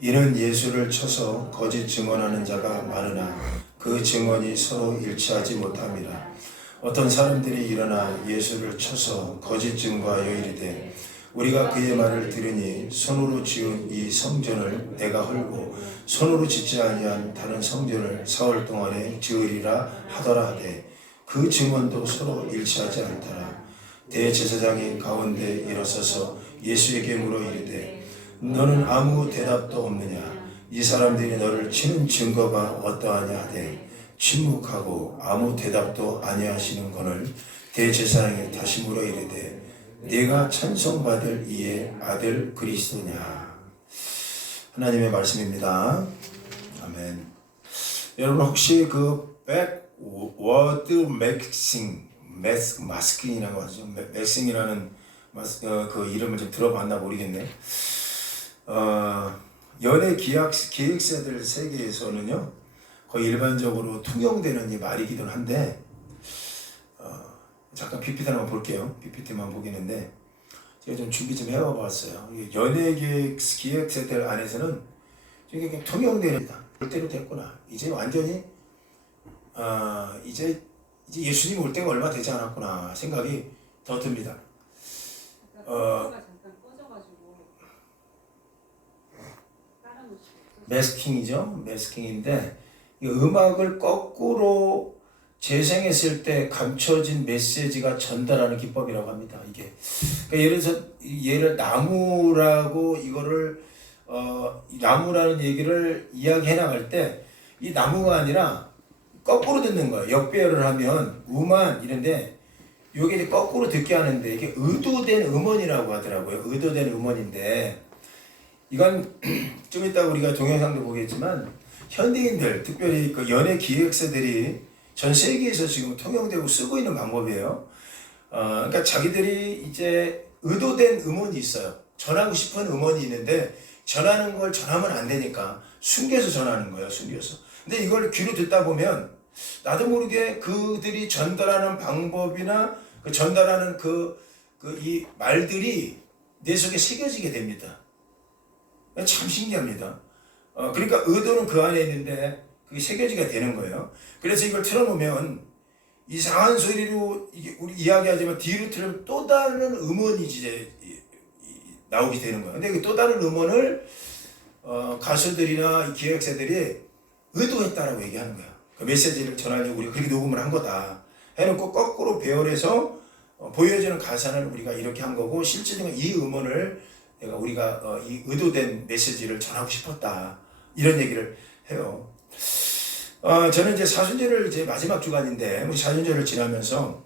이는 예수를 쳐서 거짓 증언하는 자가 많으나 그 증언이 서로 일치하지 못함이라. 어떤 사람들이 일어나 예수를 쳐서 거짓 증거하여 이르되 우리가 그의 말을 들으니 손으로 지은 이 성전을 내가 헐고 손으로 짓지 아니한 다른 성전을 사흘 동안에 지으리라 하더라 하되 그 증언도 서로 일치하지 않더라. 대제사장이 가운데 일어서서 예수에게 물어 이르되 너는 아무 대답도 없느냐? 이 사람들이 너를 치는 증거가 어떠하냐 하되 침묵하고 아무 대답도 아니하시는 것을 대제사장이 다시 물어 이르되 네가 찬송받을 이의 아들 그리스도냐? 하나님의 말씀입니다. 아멘. 여러분 혹시 그 백워드 마스킹이라고 하죠. 맥싱이라는 그 이름을 좀 들어봤나 모르겠네. 연예 기획사들 세계에서는요 거의 일반적으로 통용되는 이 말이기도 한데 잠깐 PPT 한번 볼게요. PPT만 보겠는데 제가 좀 준비 좀 해와봤어요. 연예 기획사들 안에서는 이게 통용되는 올 때로 됐구나. 이제 완전히 이제 예수님 올 때가 얼마 되지 않았구나 생각이 더 듭니다. 매스킹이죠. 매스킹인데 이 음악을 거꾸로 재생했을 때 감춰진 메시지가 전달하는 기법이라고 합니다. 이게 그러니까 예를 들어서 얘를 나무라고 이거를 나무라는 얘기를 이야기해 나갈 때 이 나무가 아니라 거꾸로 듣는 거예요. 역배열을 하면 우만 이런데 요게 이제 거꾸로 듣게 하는데 이게 의도된 음원이라고 하더라고요. 의도된 음원인데 이건 좀 이따 우리가 동영상도 보겠지만 현대인들 특별히 그 연예 기획사들이 전 세계에서 지금 통용되고 쓰고 있는 방법이에요. 그러니까 자기들이 이제 의도된 음원이 있어요. 전하고 싶은 음원이 있는데 전하는 걸 전하면 안 되니까 숨겨서 전하는 거예요. 숨겨서. 근데 이걸 귀로 듣다 보면 나도 모르게 그들이 전달하는 방법이나 그 전달하는 이 말들이 내 속에 새겨지게 됩니다. 참 신기합니다. 그러니까 의도는 그 안에 있는데 그게 새겨지게 되는 거예요. 그래서 이걸 틀어놓으면 이상한 소리로 우리 이야기하지만 뒤로 틀면 또 다른 음원이 이제 나오게 되는 거예요. 근데 그 또 다른 음원을 가수들이나 기획사들이 의도했다라고 얘기하는 거야. 그 메시지를 전하려고 우리가 그렇게 녹음을 한 거다 해놓고 거꾸로 배열해서 보여지는 가사는 우리가 이렇게 한 거고 실제로는 이 음원을 우리가 이 의도된 메시지를 전하고 싶었다 이런 얘기를 해요. 저는 이제 사순절을 이제 마지막 주간인데 우리 사순절을 지나면서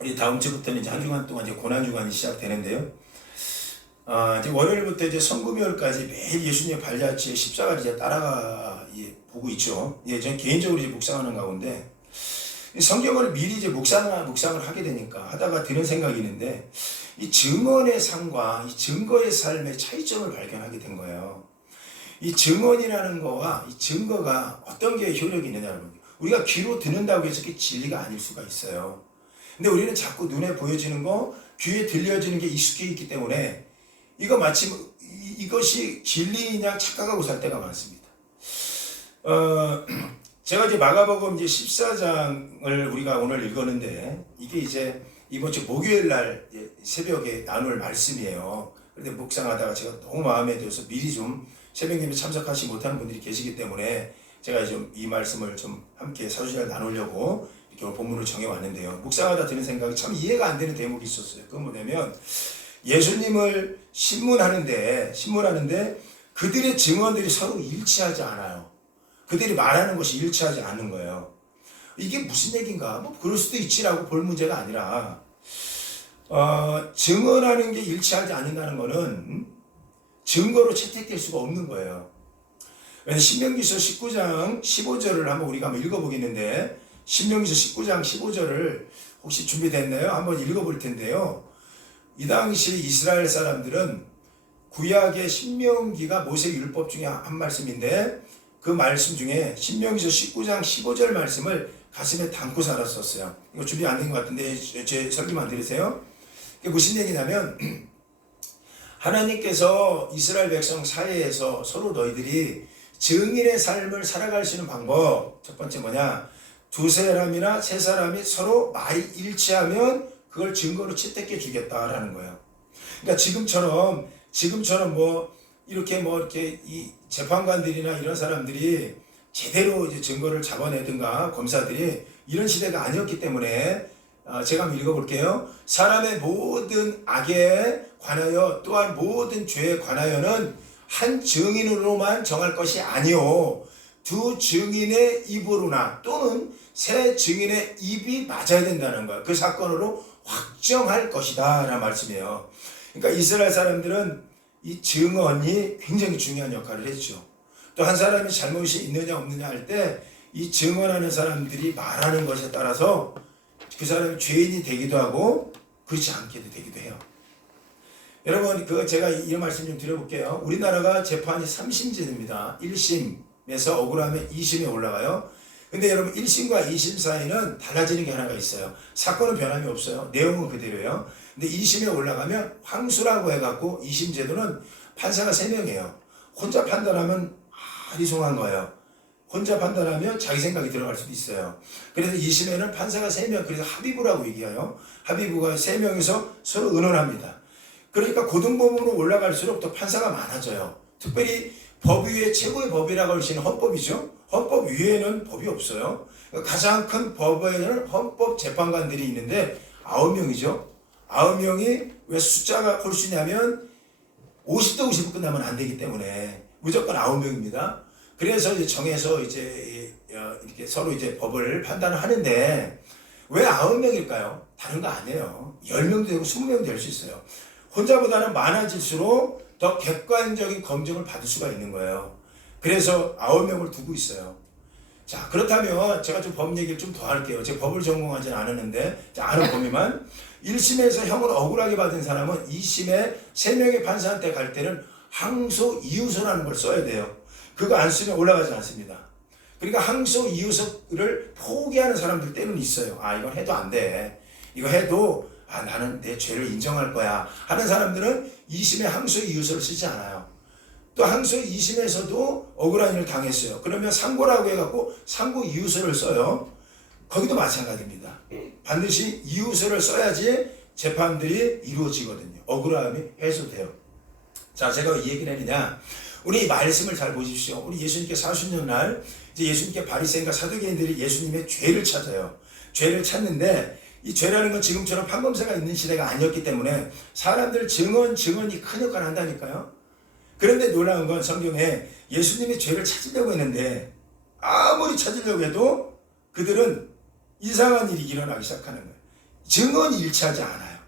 우리 다음 주부터는 이제 한 주간 동안 이제 고난 주간이 시작되는데요. 이제 월요일부터 이제 성금요일까지 매일 예수님의 발자취에 십자가를 이제 따라가 보고 있죠. 저는 개인적으로 이제 묵상하는 가운데 성경을 미리 이제 묵상을 하게 되니까 하다가 드는 생각이 있는데 이 증언의 삶과 이 증거의 삶의 차이점을 발견하게 된 거예요. 이 증언이라는 거와 이 증거가 어떤 게 효력이 있느냐는 우리가 귀로 듣는다고 해서 그게 진리가 아닐 수가 있어요. 근데 우리는 자꾸 눈에 보여지는 거, 귀에 들려지는 게 익숙해 있기 때문에 이거 마치 이것이 진리냐 착각하고 살 때가 많습니다. 제가 이제 마가복음 이제 14장을 우리가 오늘 읽었는데 이게 이제 이번 주 목요일 날 새벽에 나눌 말씀이에요. 그런데 묵상하다가 제가 너무 마음에 들어서 미리 좀 새벽 예배 참석하지 못하는 분들이 계시기 때문에 제가 좀 이 말씀을 좀 함께 사주시를 나누려고 이렇게 오늘 본문을 정해왔는데요. 묵상하다 드는 생각이 참 이해가 안 되는 대목이 있었어요. 그건 뭐냐면 예수님을 신문하는데 그들의 증언들이 서로 일치하지 않아요. 그들이 말하는 것이 일치하지 않는 거예요. 이게 무슨 얘기인가? 뭐 그럴 수도 있지라고 볼 문제가 아니라 증언하는 게 일치하지 않는다는 거는 증거로 채택될 수가 없는 거예요. 신명기서 19장 15절을 우리가 한번 읽어보겠는데 신명기서 19장 15절을 혹시 준비됐나요? 한번 읽어볼 텐데요. 이 당시 이스라엘 사람들은 구약의 신명기가 모세 율법 중에 한 말씀인데 그 말씀 중에 신명기서 19장 15절 말씀을 가슴에 담고 살았었어요. 이거 준비 안 된 것 같은데 제 설교만 들으세요. 이게 무슨 얘기냐면 하나님께서 이스라엘 백성 사이에서 서로 너희들이 증인의 삶을 살아갈 수 있는 방법, 첫 번째 뭐냐? 두 사람이나 세 사람이 서로 말이 일치하면 그걸 증거로 채택해 주겠다라는 거예요. 그러니까 지금처럼 이렇게 이 재판관들이나 이런 사람들이 제대로 이제 증거를 잡아내든가 검사들이 이런 시대가 아니었기 때문에 제가 한번 읽어볼게요. 사람의 모든 악에 관하여 또한 모든 죄에 관하여는 한 증인으로만 정할 것이 아니요 두 증인의 입으로나 또는 세 증인의 입이 맞아야 된다는 거예요. 그 사건으로 확정할 것이다 라는 말씀이에요. 그러니까 이스라엘 사람들은 이 증언이 굉장히 중요한 역할을 했죠. 또 한 사람이 잘못이 있느냐 없느냐 할 때 이 증언하는 사람들이 말하는 것에 따라서 그 사람이 죄인이 되기도 하고 그렇지 않게 되기도 해요. 여러분 제가 이런 말씀 좀 드려볼게요. 우리나라가 재판이 3심제입니다. 1심에서 억울하면 2심에 올라가요. 근데 여러분 1심과 2심 사이는 달라지는 게 하나가 있어요. 사건은 변함이 없어요. 내용은 그대로예요. 근데 2심에 올라가면 황수라고 해갖고 2심 제도는 판사가 3명이에요. 혼자 판단하면 이상한 거예요. 혼자 판단하면 자기 생각이 들어갈 수도 있어요. 그래서 2심에는 판사가 3명, 그래서 합의부라고 얘기해요. 합의부가 3명이서 서로 의논합니다. 그러니까 고등법으로 올라갈수록 또 판사가 많아져요. 특별히 법 위에 최고의 법이라고 할 수 있는 헌법이죠. 헌법 위에는 법이 없어요. 가장 큰 법에는 헌법재판관들이 있는데 9명이죠. 9명이 왜 숫자가 홀수냐면 50대 50 끝나면 안 되기 때문에 무조건 9명입니다. 그래서 이제 정해서 이렇게 서로 이제 법을 판단을 하는데 왜 9명일까요? 다른 거 아니에요. 10명도 되고 20명도 될 수 있어요. 혼자보다는 많아질수록 더 객관적인 검증을 받을 수가 있는 거예요. 그래서 9명을 두고 있어요. 자, 그렇다면 제가 좀 법 얘기를 좀 더 할게요. 제가 법을 전공하지는 않았는데, 아는 범위만. 1심에서 형을 억울하게 받은 사람은 2심에 3명의 판사한테 갈 때는 항소 이유서라는 걸 써야 돼요. 그거 안 쓰면 올라가지 않습니다. 그러니까 항소 이유서를 포기하는 사람들 때는 있어요. 이건 해도 안 돼. 이거 해도 나는 내 죄를 인정할 거야 하는 사람들은 2심에 항소 이유서를 쓰지 않아요. 또 항소 2심에서도 억울한 일을 당했어요. 그러면 상고라고 해갖고 상고 이유서를 써요. 거기도 마찬가지입니다. 반드시 이유서를 써야지 재판들이 이루어지거든요. 억울함이 해소돼요. 자, 제가 이 얘기를 했느냐, 우리 말씀을 잘 보십시오. 우리 예수님께 사순절 날 이제 예수님께 바리새인과 사두개인들이 예수님의 죄를 찾아요. 죄를 찾는데 이 죄라는 건 지금처럼 판검사가 있는 시대가 아니었기 때문에 사람들 증언이 큰 역할을 한다니까요. 그런데 놀라운 건 성경에 예수님이 죄를 찾으려고 했는데 아무리 찾으려고 해도 그들은 이상한 일이 일어나기 시작하는 거예요. 증언이 일치하지 않아요.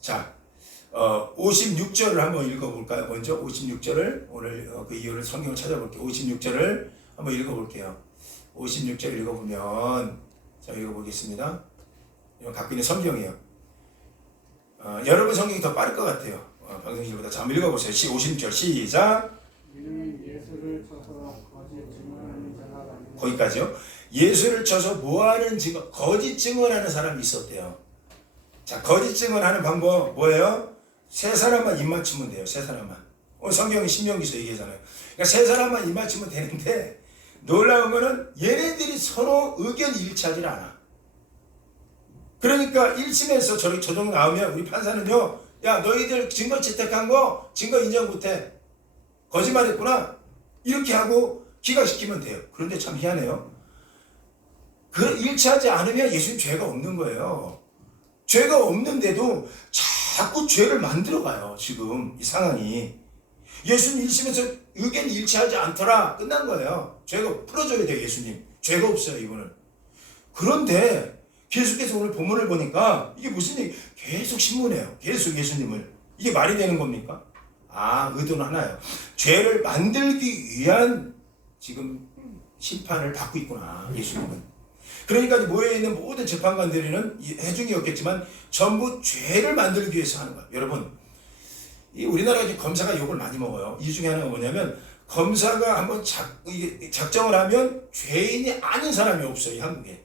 자, 56절을 한번 읽어볼까요? 먼저 56절을 오늘 그 이유를 성경을 찾아볼게요. 56절을 한번 읽어볼게요. 56절 읽어보면 자, 읽어보겠습니다. 이건 갖고 있는 성경이에요. 여러분 성경이 더 빠를 것 같아요. 방송실보다. 자, 한번 읽어보세요. 50절 시작. 거기까지요. 예수를 쳐서 뭐하는 증언, 거짓 증언하는 사람이 있었대요. 자, 거짓 증언하는 방법 뭐예요? 세 사람만 입 맞추면 돼요. 세 사람만. 성경이 신명기서 얘기하잖아요. 그러니까 세 사람만 입 맞추면 되는데 놀라운 거는 얘네들이 서로 의견이 일치하지 않아. 그러니까 1심에서 저 정도 나오면 우리 판사는요, 야, 너희들 증거 채택한 거 증거 인정 못해. 거짓말했구나. 이렇게 하고 기각시키면 돼요. 그런데 참 희한해요. 일치하지 않으면 예수님 죄가 없는 거예요. 죄가 없는데도 자꾸 죄를 만들어가요. 지금 이 상황이. 예수님 1심에서 의견이 일치하지 않더라. 끝난 거예요. 죄가 풀어줘야 돼요. 예수님. 죄가 없어요. 이거는. 그런데 계속해서 오늘 본문을 보니까 이게 무슨 얘기? 계속 신문해요. 계속 예수님을. 이게 말이 되는 겁니까? 의도는 하나예요. 죄를 만들기 위한 지금 심판을 받고 있구나. 예수님은. 그러니까 모여있는 모든 재판관들은 해중이었겠지만 전부 죄를 만들기 위해서 하는 거예요. 여러분, 우리나라 검사가 욕을 많이 먹어요. 이 중에 하나가 뭐냐면 검사가 한번 작정을 하면 죄인이 아닌 사람이 없어요. 이 한국에.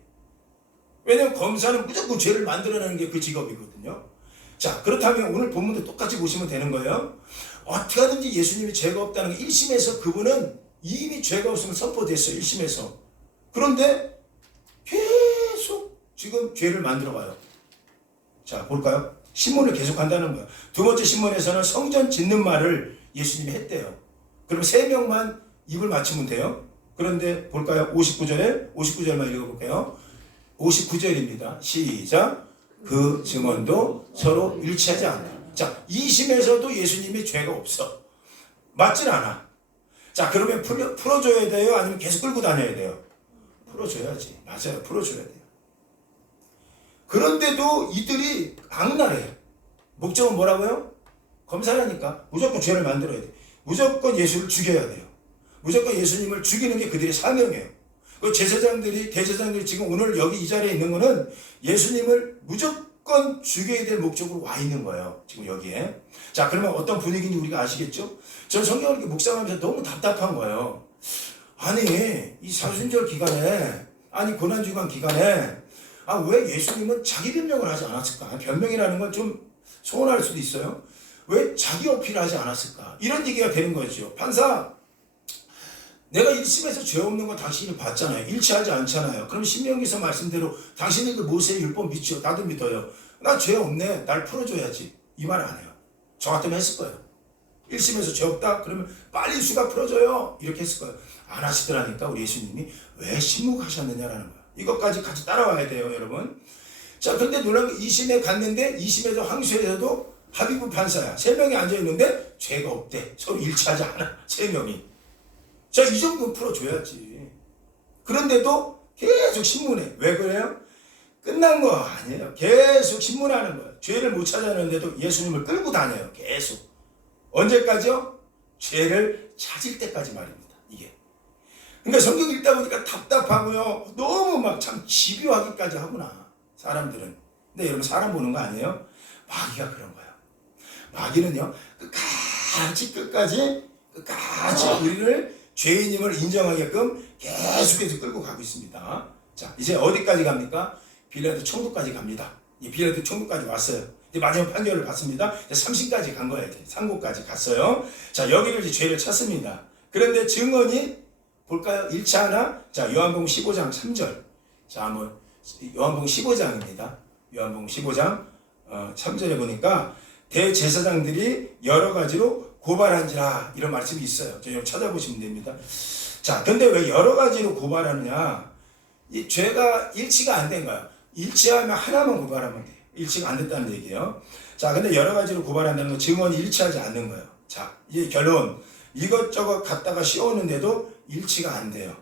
왜냐하면 검사는 무조건 죄를 만들어내는 게 그 직업이거든요. 자, 그렇다면 오늘 본문도 똑같이 보시면 되는 거예요. 어떻게 하든지 예수님이 죄가 없다는 게 1심에서 그분은 이미 죄가 없음을 선포됐어요. 1심에서. 그런데 계속 지금 죄를 만들어 가요. 자, 볼까요? 신문을 계속 한다는 거예요. 두 번째 신문에서는 성전 짓는 말을 예수님이 했대요. 그럼 3명만 입을 맞추면 돼요. 그런데 볼까요? 59절만 읽어볼게요. 59절입니다. 시작. 그 증언도 서로 일치하지 않다. 자, 2심에서도 예수님이 죄가 없어. 맞진 않아. 자, 그러면 풀어줘야 돼요? 아니면 계속 끌고 다녀야 돼요? 풀어줘야지. 맞아요. 풀어줘야 돼요. 그런데도 이들이 악랄해요. 목적은 뭐라고요? 검사라니까 무조건 죄를 만들어야 돼. 무조건 예수를 죽여야 돼요. 무조건 예수님을 죽이는 게 그들의 사명이에요. 그 대제사장들이 지금 오늘 여기 이 자리에 있는 거는 예수님을 무조건 죽여야 될 목적으로 와 있는 거예요. 지금 여기에. 자, 그러면 어떤 분위기인지 우리가 아시겠죠? 저는 성경을 이렇게 묵상하면서 너무 답답한 거예요. 아니, 이 사순절 기간에, 고난주간 기간에, 왜 예수님은 자기 변명을 하지 않았을까? 변명이라는 건 좀 소원할 수도 있어요. 왜 자기 어필을 하지 않았을까? 이런 얘기가 되는 거죠. 판사, 내가 1심에서 죄 없는 거 당신이 봤잖아요. 일치하지 않잖아요. 그럼 신명기서 말씀대로 당신들도 모세의 율법 믿죠. 나도 믿어요. 나 죄 없네. 날 풀어줘야지. 이 말 안 해요. 저 같으면 했을 거예요. 1심에서 죄 없다? 그러면 빨리 수가 풀어줘요. 이렇게 했을 거예요. 안 하시더라니까 우리 예수님이 왜 침묵하셨느냐라는 거예요. 이것까지 같이 따라와야 돼요, 여러분. 자, 근데 놀라운 게 2심에 갔는데 2심에서 항소에서도 하비부 판사야. 3명이 앉아있는데 죄가 없대. 서로 일치하지 않아. 3명이. 자, 이 정도는 풀어줘야지. 그런데도 계속 신문해. 왜 그래요? 끝난 거 아니에요. 계속 신문하는 거예요. 죄를 못 찾아내는데도 예수님을 끌고 다녀요. 계속. 언제까지요? 죄를 찾을 때까지 말입니다. 이게. 그러니까 성경 읽다 보니까 답답하고요. 너무 막 참 집요하기까지 하구나. 사람들은. 근데 여러분 사람 보는 거 아니에요? 마귀가 그런 거예요. 마귀는요. 끝까지 우리를 죄인임을 인정하게끔 계속해서 끌고 가고 있습니다. 자, 이제 어디까지 갑니까? 빌라도 천국까지 갑니다. 빌라도 천국까지 왔어요. 이제 마지막 판결을 받습니다. 3심까지 간 거예요. 3국까지 갔어요. 자, 여기를 이제 죄를 찾습니다. 그런데 증언이 볼까요? 일치하나? 자, 요한복음 15장 3절. 자, 한번 요한복음 15장입니다. 요한복음 15장 3절에 보니까 대제사장들이 여러 가지로 고발한지라 이런 말씀이 있어요. 여러분 찾아보시면 됩니다. 자, 근데 왜 여러 가지로 고발하느냐? 이 죄가 일치가 안 된 거야. 일치하면 하나만 고발하면 돼요. 일치가 안 됐다는 얘기예요. 자, 근데 여러 가지로 고발한다는 건 증언이 일치하지 않는 거예요. 자, 이 결론. 이것저것 갖다가 씌웠는데도 일치가 안 돼요.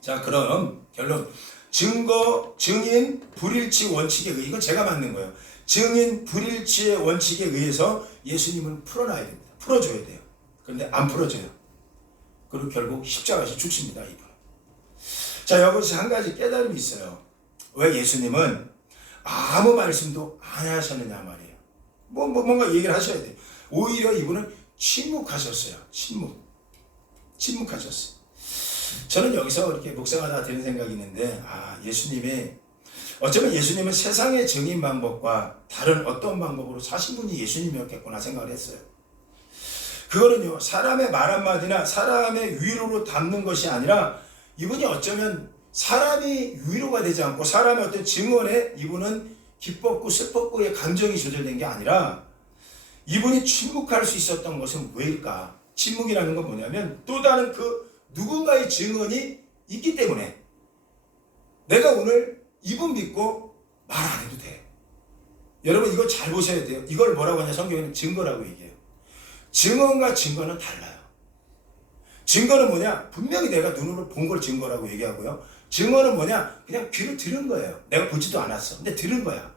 자, 그럼 결론. 증인 불일치 원칙에 의해, 이건 제가 만든 거예요. 증인 불일치의 원칙에 의해서 예수님을 풀어놔야 됩니다. 풀어줘야 돼요. 그런데 안 풀어줘요. 그리고 결국 십자가에서 죽습니다, 이분. 자, 여기서 한 가지 깨달음이 있어요. 왜 예수님은 아무 말씀도 안 하셨느냐 말이에요. 뭔가 얘기를 하셔야 돼요. 오히려 이분은 침묵하셨어요. 침묵하셨어요. 저는 여기서 이렇게 묵상하다 드는 생각이 있는데, 어쩌면 예수님은 세상의 증인 방법과 다른 어떤 방법으로 사신 분이 예수님이었겠구나 생각을 했어요. 그거는요, 사람의 말 한마디나 사람의 위로로 담는 것이 아니라 이분이 어쩌면 사람이 위로가 되지 않고 사람의 어떤 증언에 이분은 기뻤고 슬펐고의 감정이 조절된 게 아니라 이분이 침묵할 수 있었던 것은 왜일까? 침묵이라는 건 뭐냐면 또 다른 누군가의 증언이 있기 때문에 내가 오늘 이분 믿고 말 안 해도 돼. 여러분 이거 잘 보셔야 돼요. 이걸 뭐라고 하냐? 성경에는 증거라고 얘기해요. 증언과 증거는 달라요. 증거는 뭐냐? 분명히 내가 눈으로 본 걸 증거라고 얘기하고요. 증언은 뭐냐? 그냥 귀를 들은 거예요. 내가 보지도 않았어. 근데 들은 거야.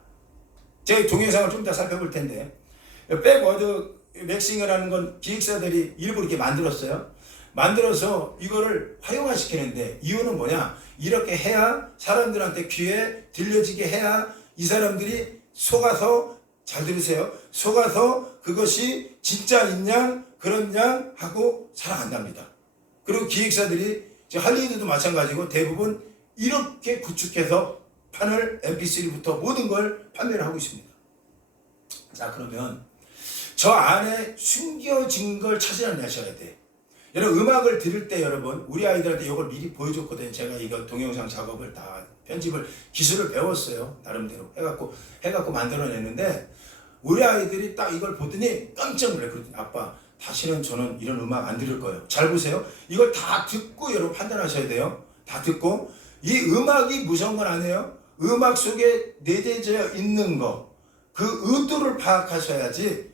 제가 동영상을 좀 더 살펴볼 텐데 백워드 맥싱이라는 건 기획사들이 일부러 이렇게 만들어서 이거를 활용화시키는데 이유는 뭐냐? 이렇게 해야 사람들한테 귀에 들려지게 해야 이 사람들이 속아서 잘 들으세요. 속아서 그것이 진짜인 그런 양 하고 살아간답니다. 그리고 기획사들이 할리우드도 마찬가지고 대부분 이렇게 구축해서 판을 MP3부터 모든 걸 판매를 하고 있습니다. 자, 그러면 저 안에 숨겨진 걸 찾아내셔야 돼. 여러분, 음악을 들을 때 여러분, 우리 아이들한테 이걸 미리 보여줬거든요. 제가 이거 동영상 작업을 다 편집을 기술을 배웠어요. 나름대로 해갖고 만들어냈는데, 우리 아이들이 딱 이걸 보더니 깜짝 놀래. 그러더니 아빠, 다시는 저는 이런 음악 안 들을 거예요. 잘 보세요. 이걸 다 듣고 여러분 판단하셔야 돼요. 다 듣고. 이 음악이 무서운 건 아니에요. 음악 속에 내재되어 있는 거, 그 의도를 파악하셔야지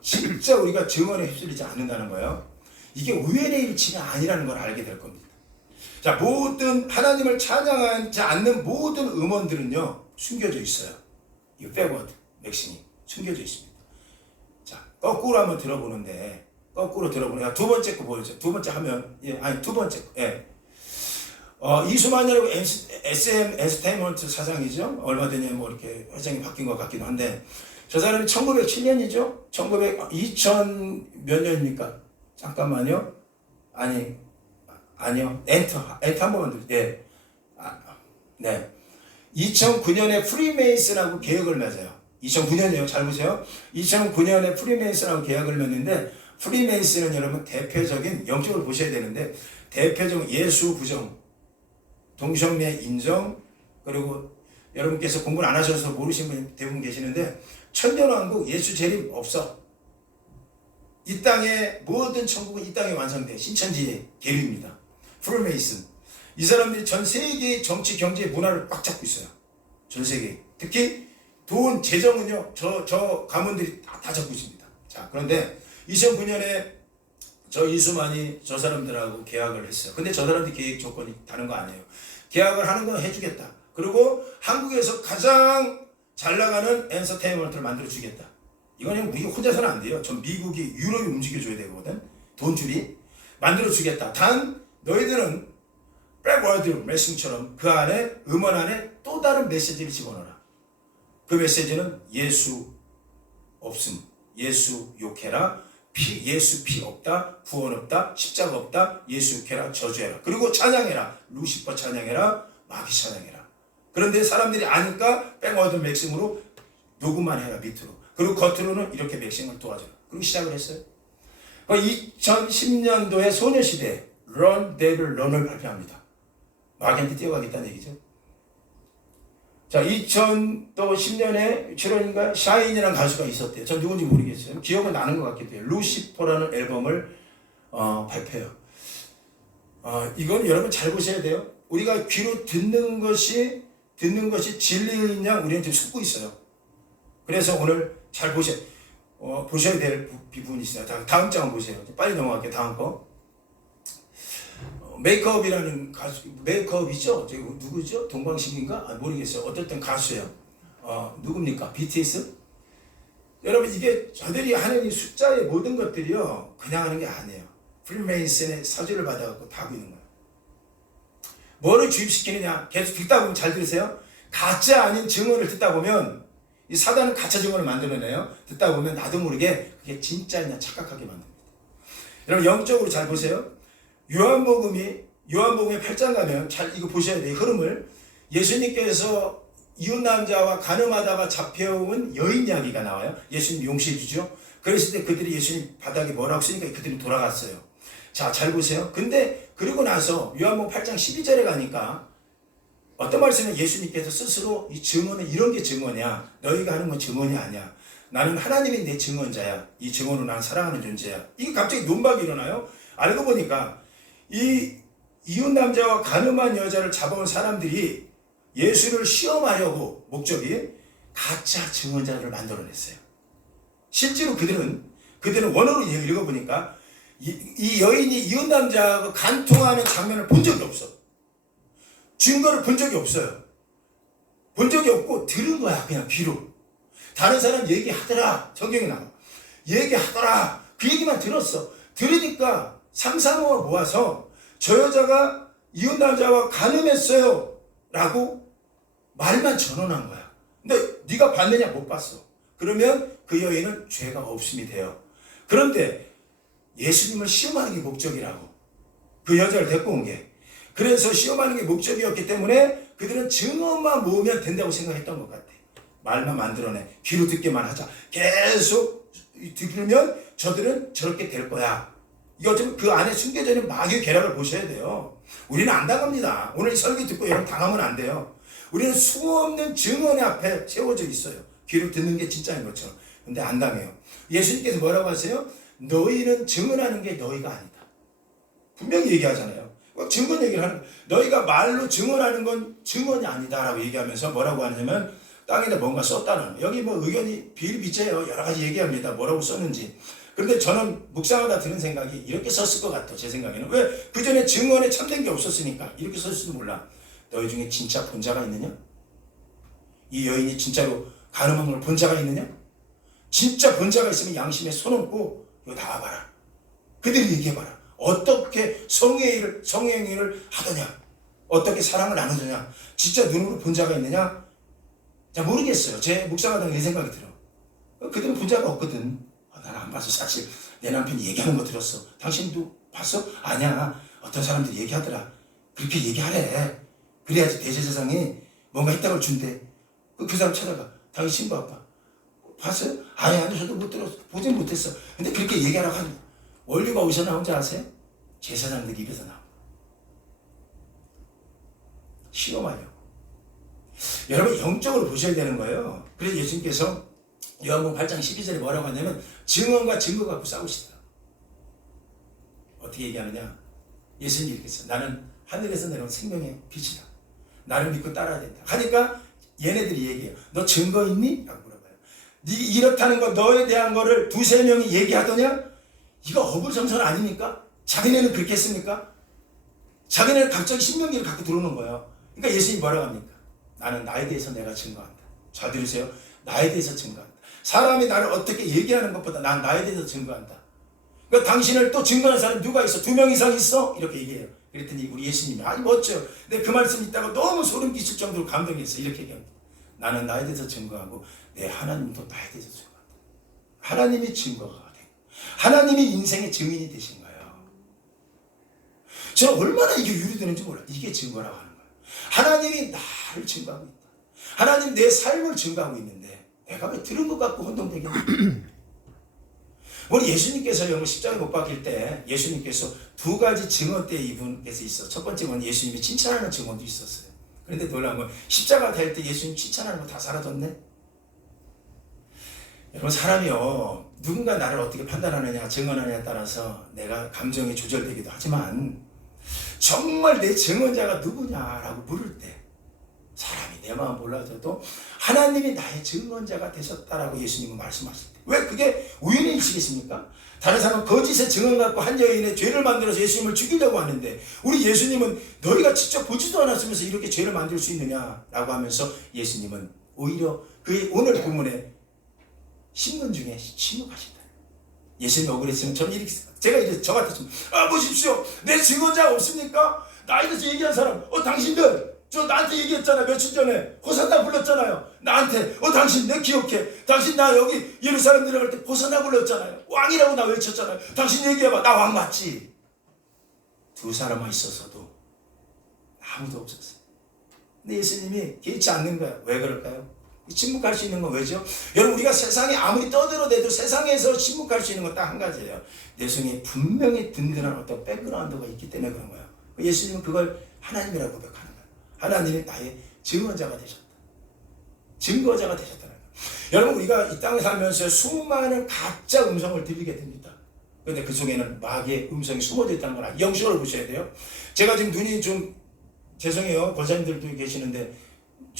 진짜 우리가 증언에 휩쓸리지 않는다는 거예요. 이게 우연의 일치가 아니라는 걸 알게 될 겁니다. 자, 모든 하나님을 찬양하지 않는 모든 음원들은요 숨겨져 있어요. 이 백워드 맥심이 숨겨져 있습니다. 자, 거꾸로 한번 들어보는데, 거꾸로 들어보는 두 번째 거 보여줘. 두 번째 하면 두 번째 거. 이수만이라고 SM 엔터테인먼트 사장이죠. 얼마 전에 뭐 이렇게 회장이 바뀐 것 같기도 한데, 저 사람이 1907년이죠. 2000 몇 년입니까? 잠깐만요. 아니요. 엔터 한 번만 드릴게요. 네. 2009년에 프리메이슨하고 계약을 맺어요. 2009년이에요. 잘 보세요. 2009년에 프리메이슨하고 계약을 맺는데, 프리메이슨은 여러분 대표적인, 영적으로 보셔야 되는데, 대표적인 예수 부정, 동성애 인정, 그리고 여러분께서 공부를 안 하셔서 모르시는 분이 대부분 계시는데, 천년왕국 예수 재림 없어. 이 땅의 모든 천국은 이 땅에 완성돼. 신천지의 계류입니다. 프리메이슨. 이 사람들이 전 세계의 정치, 경제, 문화를 꽉 잡고 있어요. 전 세계. 특히 돈, 재정은요, 저 가문들이 다 잡고 있습니다. 자, 그런데 2009년에 저 이수만이 저 사람들하고 계약을 했어요. 근데 저 사람들 계약 조건이 다른 거 아니에요. 계약을 하는 건 해주겠다. 그리고 한국에서 가장 잘 나가는 엔터테인먼트를 만들어주겠다. 이건 그냥 우리 혼자서는 안 돼요. 전 미국이, 유럽이 움직여줘야 되거든. 돈줄이. 만들어주겠다. 단 너희들은 백워드 메싱처럼 그 안에, 음원 안에 또 다른 메시지를 집어넣어라. 그 메시지는 예수 없음, 예수 욕해라, 예수 피 없다, 구원 없다, 십자가 없다, 예수 욕해라, 저주해라. 그리고 찬양해라. 루시퍼 찬양해라, 마귀 찬양해라. 그런데 사람들이 아니까 백워드 맥심으로 녹음만 해라, 밑으로. 그리고 겉으로는 이렇게 맥심을 도와줘라. 그리고 시작을 했어요. 2010년도에 소녀시대 Run Devil Run을 발표합니다. 마귀한테 뛰어가겠다는 얘기죠. 자, 2010년에 7월인가 샤인이라는 가수가 있었대요. 전 누군지 모르겠어요. 기억은 나는 것 같기도 해요. 루시퍼라는 앨범을 발표해요. 이건 여러분 잘 보셔야 돼요. 우리가 귀로 듣는 것이 진리인 양 우리는 지금 속고 있어요. 그래서 오늘 잘 보셔야 될 부분이 있어요. 다음 장 보세요. 빨리 넘어갈게요. 다음 거. 메이크업이라는 가수, 메이크업이죠? 저기 누구죠? 동방신기인가? 모르겠어요. 어쨌든 가수예요. 누굽니까? BTS? 여러분, 이게 저들이 하는 이 숫자의 모든 것들이요, 그냥 하는 게 아니에요. 프리메이슨의 사주를 받아갖고 다 하고 있는 거예요. 뭐를 주입시키느냐? 계속 듣다 보면 잘 들으세요. 가짜 아닌 증언을 듣다 보면, 이 사단은 가짜 증언을 만들어내요. 듣다 보면 나도 모르게 그게 진짜냐 착각하게 만듭니다. 여러분, 영적으로 잘 보세요. 요한복음에 8장 가면 잘 이거 보셔야 돼요. 흐름을. 예수님께서 이웃남자와 간음하다가 잡혀온 여인 이야기가 나와요. 예수님 용서해 주죠. 그랬을 때 그들이 예수님 바닥에 뭐라고 쓰니까 그들이 돌아갔어요. 자, 잘 보세요. 근데 그리고 나서 요한복음 8장 12절에 가니까 어떤 말씀은 예수님께서 스스로 이 증언은 이런 게 증언이야. 너희가 하는 건 증언이 아니야. 나는 하나님이 내 증언자야. 이 증언으로 난 사랑하는 존재야. 이게 갑자기 논박이 일어나요. 알고 보니까 이 이웃남자와 간음한 여자를 잡아온 사람들이 예수를 시험하려고 목적이 가짜 증언자를 만들어냈어요. 실제로 그들은 원어로 읽어보니까 이 여인이 이웃남자하고 간통하는 장면을 본 적이 없어. 증거를 본 적이 없어요. 본 적이 없고 들은 거야. 그냥 귀로. 다른 사람 얘기하더라. 성경에 나와. 얘기하더라. 그 얘기만 들었어. 들으니까 상상어가 모아서 저 여자가 이웃남자와 간음했어요 라고 말만 전언한 거야. 근데 네가 봤느냐? 못 봤어. 그러면 그 여인은 죄가 없음이 돼요. 그런데 예수님을 시험하는 게 목적이라고. 그 여자를 데리고 온 게. 그래서 시험하는 게 목적이었기 때문에 그들은 증언만 모으면 된다고 생각했던 것 같아. 말만 만들어내. 귀로 듣게만 하자. 계속 들으면 저들은 저렇게 될 거야. 이거 좀 그 안에 숨겨져 있는 마귀의 계략을 보셔야 돼요. 우리는 안 당합니다. 오늘 이 설교 듣고 여러분 당하면 안 돼요. 우리는 수없는 증언의 앞에 세워져 있어요. 귀로 듣는 게 진짜인 것처럼. 근데 안 당해요. 예수님께서 뭐라고 하세요? 너희는 증언하는 게 너희가 아니다. 분명히 얘기하잖아요. 증언 얘기를 하는 거예요. 너희가 말로 증언하는 건 증언이 아니다라고 얘기하면서 뭐라고 하냐면 땅에다 뭔가 썼다는 거예요. 여기 뭐 의견이 비일비재해요. 여러 가지 얘기합니다. 뭐라고 썼는지. 그런데 저는 묵상하다 드는 생각이 이렇게 썼을 것 같아요. 제 생각에는. 왜? 그 전에 증언에 참된 게 없었으니까 이렇게 썼을지도 몰라. 너희 중에 진짜 본자가 있느냐? 이 여인이 진짜로 가늠한 걸 본 자가 있느냐? 진짜 본자가 있으면 양심에 손 얹고 이거 나와봐라. 그들이 얘기해봐라. 어떻게 성행위를 하더냐? 어떻게 사랑을 나누느냐? 진짜 눈으로 본 자가 있느냐? 자, 모르겠어요. 제 묵상하다가 이 생각이 들어. 그들은 본 자가 없거든. 나는 안 봤어. 사실 내 남편이 얘기하는 거 들었어. 당신도 봤어? 아니야. 어떤 사람들이 얘기하더라. 그렇게 얘기하래. 그래야지 대제사장이 뭔가 혜택을 준대. 그 사람 찾아가. 당신 신부 아빠 봤어요? 아니 저도 못 들었어. 보진 못했어. 근데 그렇게 얘기하라고 하는 원리가 어디서 나온지 아세요? 제사장들 입에서 나온 실험하려고. 여러분 영적으로 보셔야 되는 거예요. 그래서 예수님께서 요한복음 8장 12절에 뭐라고 하냐면 증언과 증거 갖고 싸우시더라. 어떻게 얘기하느냐? 예수님이 이렇게 했어요. 나는 하늘에서 내려온 생명의 빛이다. 나를 믿고 따라야 된다. 하니까 얘네들이 얘기해요. 너 증거 있니? 라고 물어봐요. 네 이렇다는 거 너에 대한 거를 두세 명이 얘기하더냐? 이거 어불성설 아닙니까? 자기네는 그렇게 했습니까? 자기네는 갑자기 신명기를 갖고 들어오는 거예요. 그러니까 예수님이 뭐라고 합니까? 나는 나에 대해서 내가 증거한다. 잘 들으세요. 나에 대해서 증거한다. 사람이 나를 어떻게 얘기하는 것보다 난 나에 대해서 증거한다. 그러니까 당신을 또 증거하는 사람이 누가 있어? 2명 이상 있어? 이렇게 얘기해요. 그랬더니 우리 예수님이 아니 멋져. 근데 그 말씀 있다가 너무 소름 끼칠 정도로 감동했어요. 이렇게 얘기합니다. 나는 나에 대해서 증거하고 내 하나님도 나에 대해서 증거한다. 하나님이 증거가 돼. 하나님이 인생의 증인이 되신 거예요. 저는 얼마나 이게 유리되는지 몰라요. 이게 증거라고 하는 거예요. 하나님이 나를 증거하고 있다. 하나님 내 삶을 증거하고 있는데 내가 왜 들은 것 같고 혼동되겠냐. 우리 예수님께서 여러분 십자가에 못 박힐 때 예수님께서 2가지 증언 때 이분께서 있어. 첫 번째 건 예수님이 칭찬하는 증언도 있었어요. 그런데 놀라운 건 십자가 될 때 예수님 칭찬하는 거 다 사라졌네. 여러분 사람이요 누군가 나를 어떻게 판단하느냐 증언하느냐에 따라서 내가 감정이 조절되기도 하지만 정말 내 증언자가 누구냐라고 물을 때 사람이 내 마음 몰라줘도 하나님이 나의 증언자가 되셨다라고 예수님은 말씀하실 때 왜 그게 우연의 일치겠습니까? 다른 사람은 거짓의 증언 갖고 한 여인의 죄를 만들어서 예수님을 죽이려고 하는데 우리 예수님은 너희가 직접 보지도 않았으면서 이렇게 죄를 만들 수 있느냐라고 하면서 예수님은 오히려 그 오늘 본문에 신문 중에 침묵하신다. 예수님이 억울했으면 저는 이렇게 제가 이제 저 같았으면 보십시오. 내 증언자가 없습니까? 나에 대해서 얘기한 사람 당신들 저 나한테 얘기했잖아요. 며칠 전에 호산나 불렀잖아요. 나한테 당신 내 기억해. 당신 나 여기 예루살렘 들어갈 때 호산나 불렀잖아요. 왕이라고 나 외쳤잖아요. 당신 얘기해봐. 나 왕 맞지? 2 사람만 있었어도 아무도 없었어요. 근데 예수님이 개의치 않는 거예요. 왜 그럴까요? 침묵할 수 있는 건 왜죠? 여러분 우리가 세상에 아무리 떠들어대도 세상에서 침묵할 수 있는 건 딱 한 가지예요. 내 속에 분명히 든든한 어떤 백그라운드가 있기 때문에 그런 거예요. 예수님은 그걸 하나님이라고 고백하는 거예요. 하나님이 나의 증언자가 되셨다. 증거자가 되셨다는 거예요. 여러분 우리가 이 땅에 살면서 수많은 가짜 음성을 들리게 됩니다. 그런데 그 속에는 마귀의 음성이 숨어져 있다는 걸 영적으로 보셔야 돼요. 제가 지금 눈이 좀 죄송해요. 권사님들도 계시는데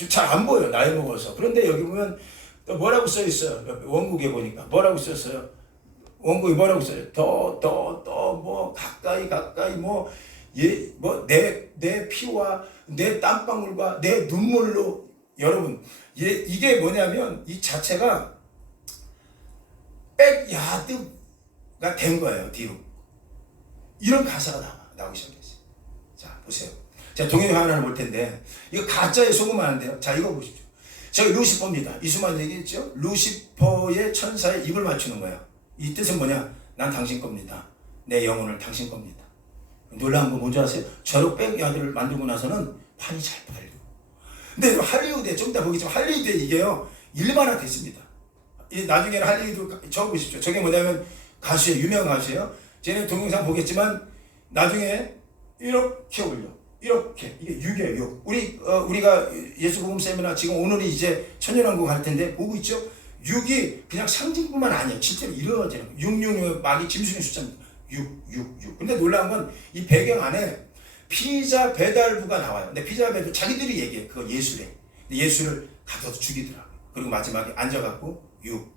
잘 안 보여요. 나이 먹어서. 그런데 여기 보면 또 뭐라고 써 있어요. 원국에 보니까 뭐라고 썼어요. 원국이 뭐라고 써요. 뭐 가까이 내 피와 내 땀방울과 내 눈물로 여러분 이게 뭐냐면 이 자체가 백야드가 된 거예요. 뒤로 이런 가사가 나오기 시작했어요. 자 보세요. 제가 동영상 하나를 볼 텐데 이거 가짜에 속으면 자 이거 보십시오. 제가 루시퍼입니다. 이수만 얘기했죠. 루시퍼의 천사의 입을 맞추는 거예요. 이 뜻은 뭐냐? 난 당신 겁니다. 내 영혼을 당신 겁니다. 놀라운 거 뭔지 아세요? 저런 백야드를 만들고 나서는 판이 잘 팔리고. 근데 할리우드에 좀 이따 보겠지만 할리우드에 이게요 일반화 됐습니다. 나중에는 할 얘기도 적어보십시오. 저게 뭐냐면 가수예요. 유명한 가수예요. 쟤는 동영상 보겠지만 나중에 이렇게 올려. 이렇게. 이게 6이에요. 6. 우리가 예수복음 세미나 지금 오늘이 이제 천년왕국 할 텐데 보고 있죠? 6이 그냥 상징뿐만 아니에요. 실제로 이루어지는 거예요. 666 막이 짐승의 숫자입니다. 6. 근데 놀라운 건 이 배경 안에 피자 배달부가 나와요. 근데 피자 배달부 자기들이 얘기해. 그거 예수래. 근데 예수를 가둬서 죽이더라고요. 그리고 마지막에 앉아갖고 6.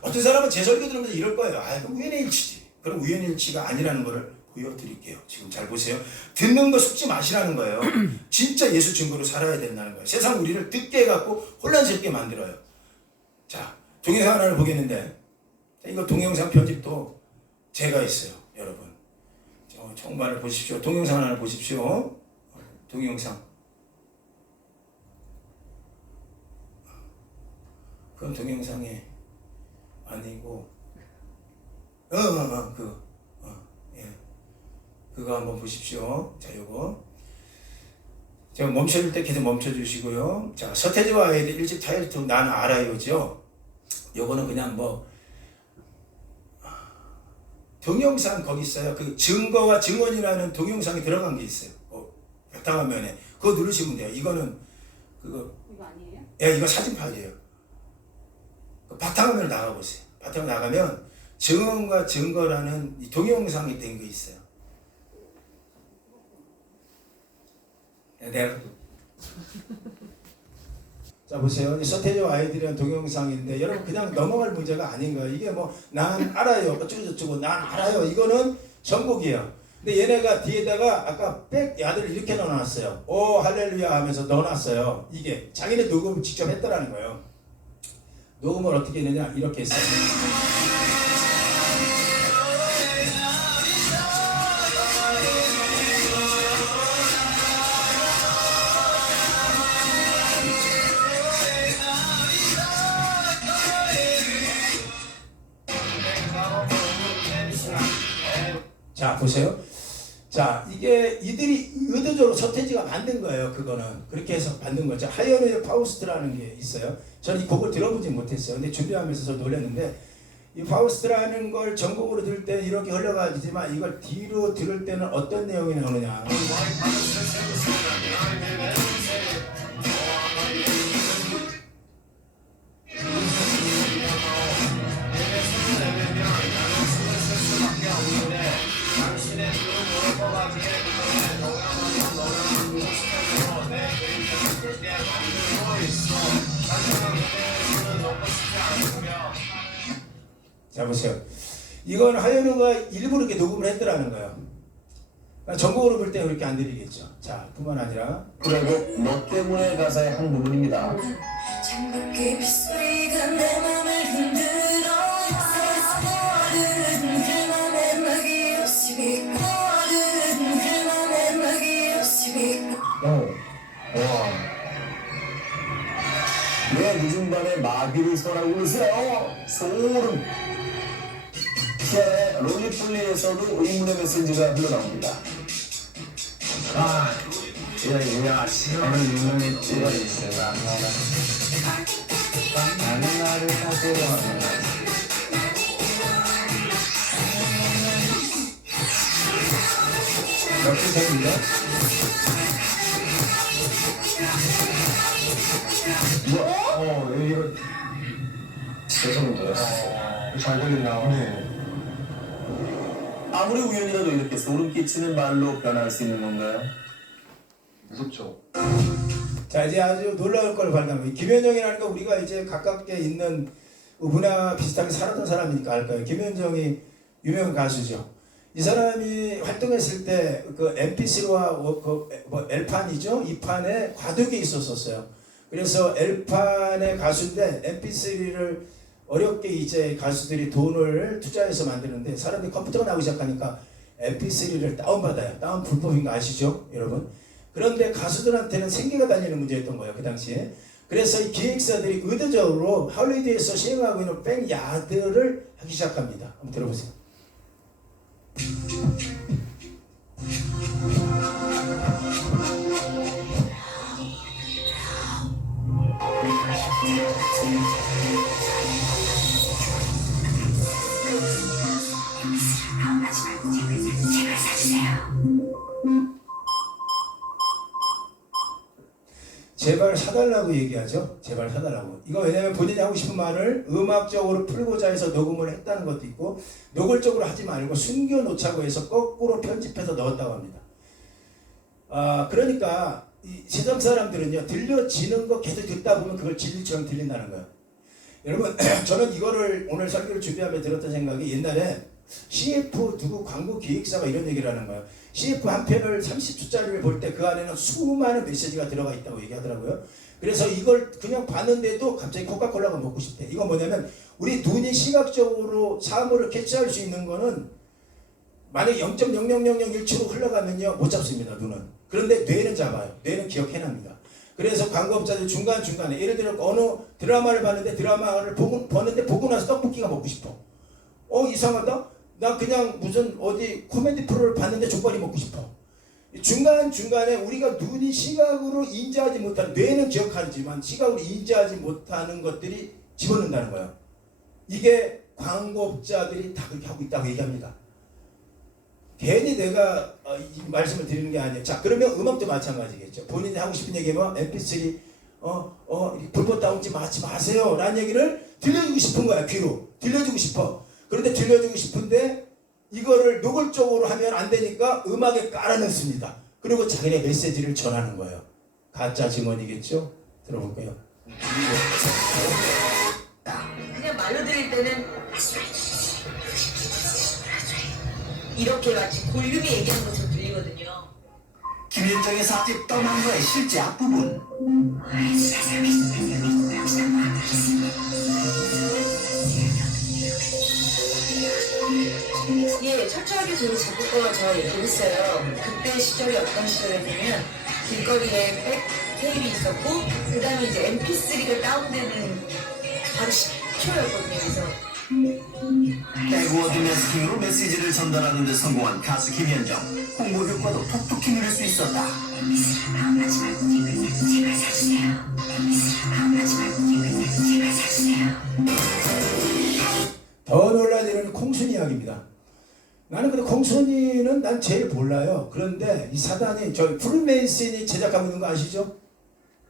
어떤 사람은 제 설교 들으면서 이럴 거예요. 아, 그 우연의 일치지. 그럼 우연의 일치가 아니라는 거를 보여드릴게요. 지금 잘 보세요. 듣는 거 속지 마시라는 거예요. 진짜 예수 증거로 살아야 된다는 거예요. 세상 우리를 듣게 해갖고 혼란스럽게 만들어요. 자, 동영상 하나를 보겠는데, 이거 동영상 편집도 제가 있어요. 여러분. 정말 보십시오. 동영상 하나를 보십시오. 동영상. 그건 동영상이 아니고, 그거 한번 보십시오. 자, 요거. 제가 멈춰줄 때 계속 멈춰주시고요. 자, 서태지와 아이들 1집 타이틀 나는 알아요죠. 요거는 그냥 동영상 거기 있어요. 그 증거와 증언이라는 동영상이 들어간 게 있어요. 바탕화면에. 그거 누르시면 돼요. 이거는 이거 아니에요? 예, 이거 사진 파일이에요. 바탕화면을 나가보세요. 바탕 나가면 증언과 증거라는 이 동영상이 된 거 있어요. 내가 자 보세요. 이 서태지와 아이들이라는 동영상인데 여러분 그냥 넘어갈 문제가 아닌 거예요. 이게 난 알아요. 어쩌고저쩌고 난 알아요. 이거는 전곡이에요. 근데 얘네가 뒤에다가 아까 백 야들을 이렇게 넣어놨어요. 오 할렐루야 하면서 넣어놨어요. 이게 자기네 녹음을 직접 했더라는 거예요. 녹음을 어떻게 했느냐 이렇게 했어요. 자 보세요. 자 이게 이들이 의도적으로 서태지가 만든 거예요. 그거는 그렇게 해서 만든 거죠. 하이어의 파우스트라는 게 있어요. 저는 이 곡을 들어보지 못했어요. 근데 준비하면서 저 놀랐는데 이 파우스트라는 걸 전곡으로 들을 때 이렇게 흘러가지만 이걸 뒤로 들을 때는 어떤 내용이 나오느냐. 자 보세요. 이건 하현우가 일부러 이렇게 녹음을 했더라는 거예요. 그러니까 전곡으로 볼 때 그렇게 안 들리겠죠. 자 뿐만 아니라 그리고 너 때문에 가사의 한 부분입니다. 왜 늦은 밤에 마귀를 선하고 그러세요? 소름. 시아의 롤리플리에서도 의문의 메시지가 흘러나옵니다. 야, 시험을 유명했지. 나는 나를 사죄로 하는 몇개 됩니다. 이거 죄송은 들었어요. 잘 걸린다. 네. 아무리 우연이라도 이렇게 소름 끼치는 말로 변할 수 있는 건가요? 무섭죠. 자 이제 아주 놀라울 걸 발견합니다. 김현정이라는 거 우리가 이제 가깝게 있는 문화 비슷하게 살았던 사람이니까 알까요? 김현정이 유명한 가수죠. 이 사람이 활동했을 때 그 MP3와 L판이죠. 이 판에 과도기 있었어요. 그래서 L판의 가수인데 MP3를 어렵게 이제 가수들이 돈을 투자해서 만드는데 사람들이 컴퓨터가 나오기 시작하니까 MP3를 다운받아요. 다운 불법인 거 아시죠? 여러분? 그런데 가수들한테는 생계가 달리는 문제였던 거예요. 그 당시에. 그래서 이 기획사들이 의도적으로 할리우드에서 시행하고 있는 백 야드를 하기 시작합니다. 한번 들어보세요. 제발 사주세요. 제발 사달라고 얘기하죠. 제발 사달라고. 이거 왜냐면 본인이 하고 싶은 말을 음악적으로 풀고자 해서 녹음을 했다는 것도 있고, 노골적으로 하지 말고 숨겨놓자고 해서 거꾸로 편집해서 넣었다고 합니다. 그러니까 이 세상 사람들은요, 들려지는 거 계속 듣다 보면 그걸 진리처럼 들린다는 거예요. 여러분, 저는 이거를 오늘 설교를 준비하며 들었던 생각이, 옛날에 CF 누구 광고 기획사가 이런 얘기를 하는 거예요. CF 한 편을 30초짜리를 볼 때 그 안에는 수많은 메시지가 들어가 있다고 얘기하더라고요. 그래서 이걸 그냥 봤는데도 갑자기 코카콜라가 먹고 싶대. 이건 뭐냐면, 우리 눈이 시각적으로 사물을 캐치할 수 있는 거는 만약 0.00001초로 흘러가면요 못 잡습니다, 눈은. 그런데 뇌는 잡아요. 뇌는 기억해납니다. 그래서 광고업자들 중간중간에, 예를 들어 어느 드라마를 봤는데, 드라마를 보는데 보고 나서 떡볶이가 먹고 싶어. 이상하다? 나 그냥 무슨 어디 코미디 프로를 봤는데 족발이 먹고 싶어. 중간중간에 우리가 눈이 시각으로 인지하지 못하는, 뇌는 기억하지만 시각으로 인지하지 못하는 것들이 집어넣는다는 거예요. 이게 광고업자들이 다 그렇게 하고 있다고 얘기합니다. 괜히 내가 이 말씀을 드리는 게 아니에요. 자, 그러면 음악도 마찬가지겠죠. 본인이 하고 싶은 얘기면 mp3 불법 다운지 하지 마세요 라는 얘기를 들려주고 싶은 거야. 귀로 들려주고 싶어. 그런데 들려주고 싶은데 이거를 노골적으로 하면 안 되니까 음악에 깔아넣습니다. 그리고 자기네 메시지를 전하는 거예요. 가짜 증언이겠죠? 들어볼까요? 그냥 말로 들을 때는 이렇게 마치 골룸이 얘기하는 것처럼 들리거든요. 김현정의 사집 떠난 거의 실제 앞부분. 예, 철저하게 저희 작곡가가 저와 얘기를 했어요. 그때 시절이 어떤 시절이냐면 길거리에 테이프가 있었고, 그 다음에 이제 mp3가 다운되는 바로 10초였거든요. 그래서 백워드 매스킹으로 메시지를 전달하는 데 성공한 가수 김현정. 홍보 효과도 톡톡히 누릴 수 있었다. 제발 사주세요. 제발 사주세요. 더 놀라지는 콩순이 이야기입니다. 나는 근데 콩순이는 난 제일 몰라요. 그런데 이 사단이, 저 프리메이슨이 제작하고 있는 거 아시죠?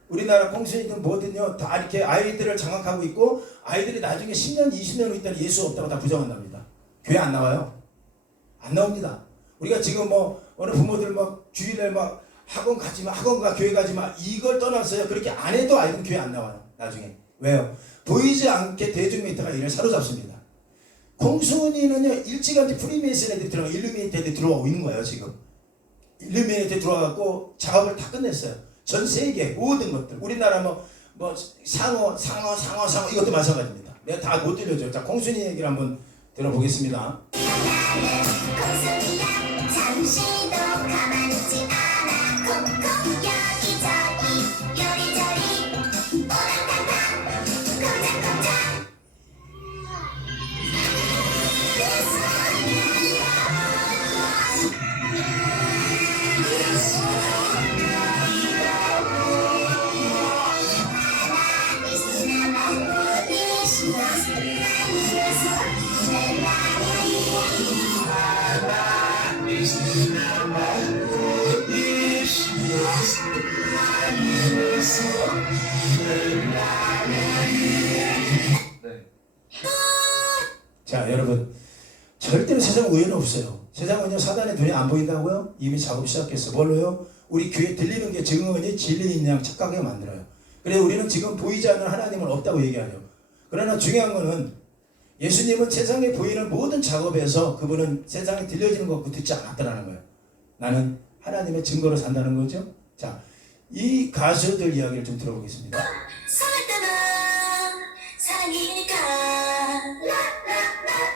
우리나라 콩순이든 뭐든요 다 이렇게 아이들을 장악하고 있고, 아이들이 나중에 10년 20년 후 있다는 예수 없다고 다 부정한답니다. 교회 안 나와요. 안 나옵니다. 우리가 지금 뭐 어느 부모들 막 주일에 막 학원 가지마, 학원 가, 교회 가지마, 이걸 떠났어요. 그렇게 안 해도 아이들은 교회 안 나와요. 나중에. 왜요? 보이지 않게 대중메이터가 이를 사로잡습니다. 콩순이는요 일찌감치 프리메이슨 애들이 들어가, 일루미네이트 애들이 들어오고 있는 거예요. 지금 일루미네이트 들어와갖고 작업을 다 끝냈어요. 전 세계 모든 것들, 우리나라 뭐 상어 이것도 마찬가지입니다. 내가 다 못 들려줘요. 자, 콩순이 얘기를 한번 들어보겠습니다. 콩순이야 잠시도 가만히 있지 않아. 콩콩 여기저기 요리조리 오랑탕탕 콩장콩장. 자, 여러분, 절대로 세상 우연은 없어요. 세상은요 사단의 눈에 안 보인다고요? 이미 작업 시작했어. 뭘로요? 우리 귀에 들리는 게 증언이 진리인 양 착각하게 만들어요. 그래서 우리는 지금 보이지 않는 하나님은 없다고 얘기하죠. 그러나 중요한 거는, 예수님은 세상에 보이는 모든 작업에서 그분은 세상에 들려지는 것 듣지 않았다는 거예요. 나는 하나님의 증거로 산다는 거죠. 자, 이 가수들 이야기를 좀 들어보겠습니다. 손을 떠나 사랑이니까 라라라라라.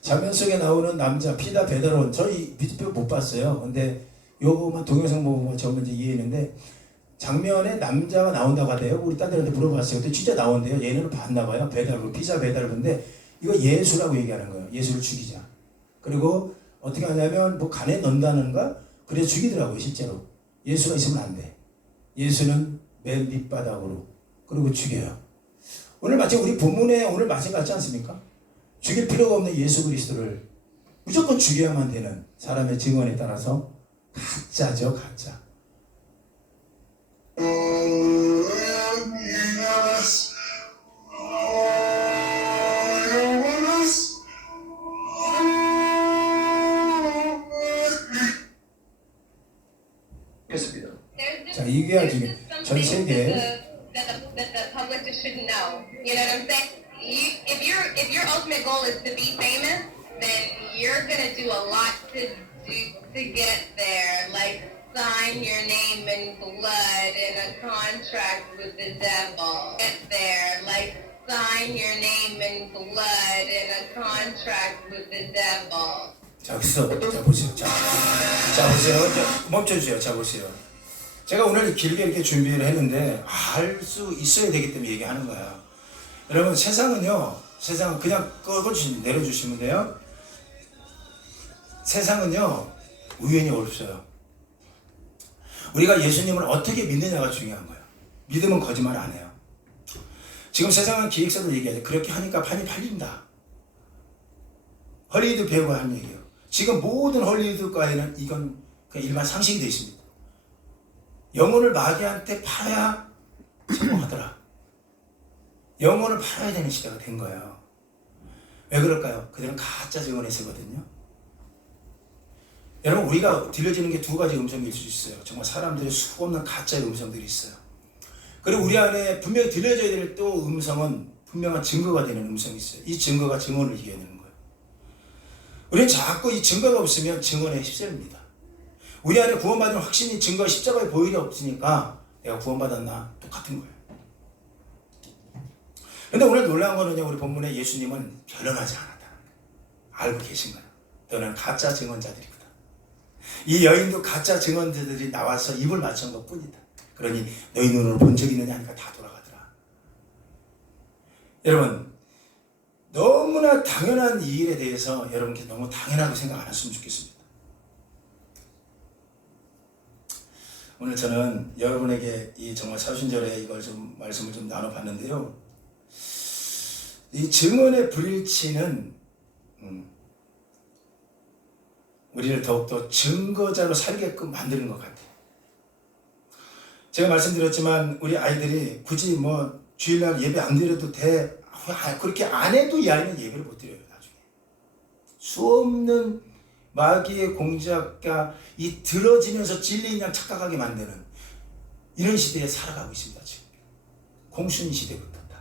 장면 속에 나오는 남자 피다 베드론, 저희 뮤직비디오 못 봤어요. 근데 요거만 동영상 보고 저거 이제 이해했는데 장면에 남자가 나온다고 하대요. 우리 딸들한테 물어봤어요. 근데 진짜 나온대요. 얘네는 봤나 봐요. 배달부 피자 배달을 근데 이거 예수라고 얘기하는 거예요. 예수를 죽이자. 그리고 어떻게 하냐면 뭐 간에 넣는다는가? 그래서 죽이더라고요. 실제로. 예수가 있으면 안 돼. 예수는 맨 밑바닥으로 그리고 죽여요. 오늘 마치 우리 본문에 오늘 말씀 같지 않습니까? 죽일 필요가 없는 예수 그리스도를 무조건 죽여야만 되는 사람의 증언에 따라서 가짜죠, 가짜. 겠습니다. 자, 이게 지금 전 세계 that the public just shouldn't know. You know what I'm saying? If your ultimate goal is to be famous, then you're gonna do a lot to get there. Like sign your name in blood in a contract with the devil. Get there. Like sign your name in blood in a contract with the devil. 자, 여기서 자 보세요. 자 보세요. 멈춰주세요. 자 보세요. 제가 오늘 길게 이렇게 준비를 했는데 알 수 있어야 되기 때문에 얘기하는 거야. 여러분 세상은요. 세상은 그냥 내려주시면 돼요. 세상은요. 우연이 없어요. 우리가 예수님을 어떻게 믿느냐가 중요한 거예요. 믿으면 거짓말 안 해요. 지금 세상은 기획사도 얘기하죠. 그렇게 하니까 판이 팔린다. 헐리우드 배우가 한 얘기예요. 지금 모든 헐리우드가에는 이건 그냥 일반 상식이 되어 있습니다. 영혼을 마귀한테 팔아야 성공하더라. 영혼을 팔아야 되는 시대가 된 거예요. 왜 그럴까요? 그들은 가짜 증언에 쓰거든요. 여러분 우리가 들려지는 게 두 가지 음성일 수 있어요. 정말 사람들의 수없는 가짜의 음성들이 있어요. 그리고 우리 안에 분명히 들려져야 될 또 음성은 분명한 증거가 되는 음성이 있어요. 이 증거가 증언을 이겨내는 거예요. 우리는 자꾸 이 증거가 없으면 증언에 휩쓸립니다. 우리 안에 구원받은 확신이 증거 십자가의 보혈이 없으니까 내가 구원받았나 똑같은 거예요. 그런데 오늘 놀라운 거는요. 우리 본문에 예수님은 변론하지 않았다는 거예요. 알고 계신 거예요. 너는 가짜 증언자들이거든. 이 여인도 가짜 증언자들이 나와서 입을 맞춘 것 뿐이다. 그러니 너희 눈으로 본 적 있느냐 하니까 다 돌아가더라. 여러분 너무나 당연한 이 일에 대해서 여러분께 너무 당연하게 생각 안 했으면 좋겠습니다. 오늘 저는 여러분에게 이 정말 사순절에 이걸 좀 말씀을 좀 나눠봤는데요. 이 증언의 불일치는 우리를 더욱더 증거자로 살게끔 만드는 것 같아요. 제가 말씀드렸지만 우리 아이들이 굳이 뭐 주일날 예배 안 드려도 돼. 그렇게 안 해도 이 아이는 예배를 못 드려요. 나중에. 수없는 마귀의 공작과 이 들어지면서 진리인 양 착각하게 만드는 이런 시대에 살아가고 있습니다. 지금. 공순 시대부터다.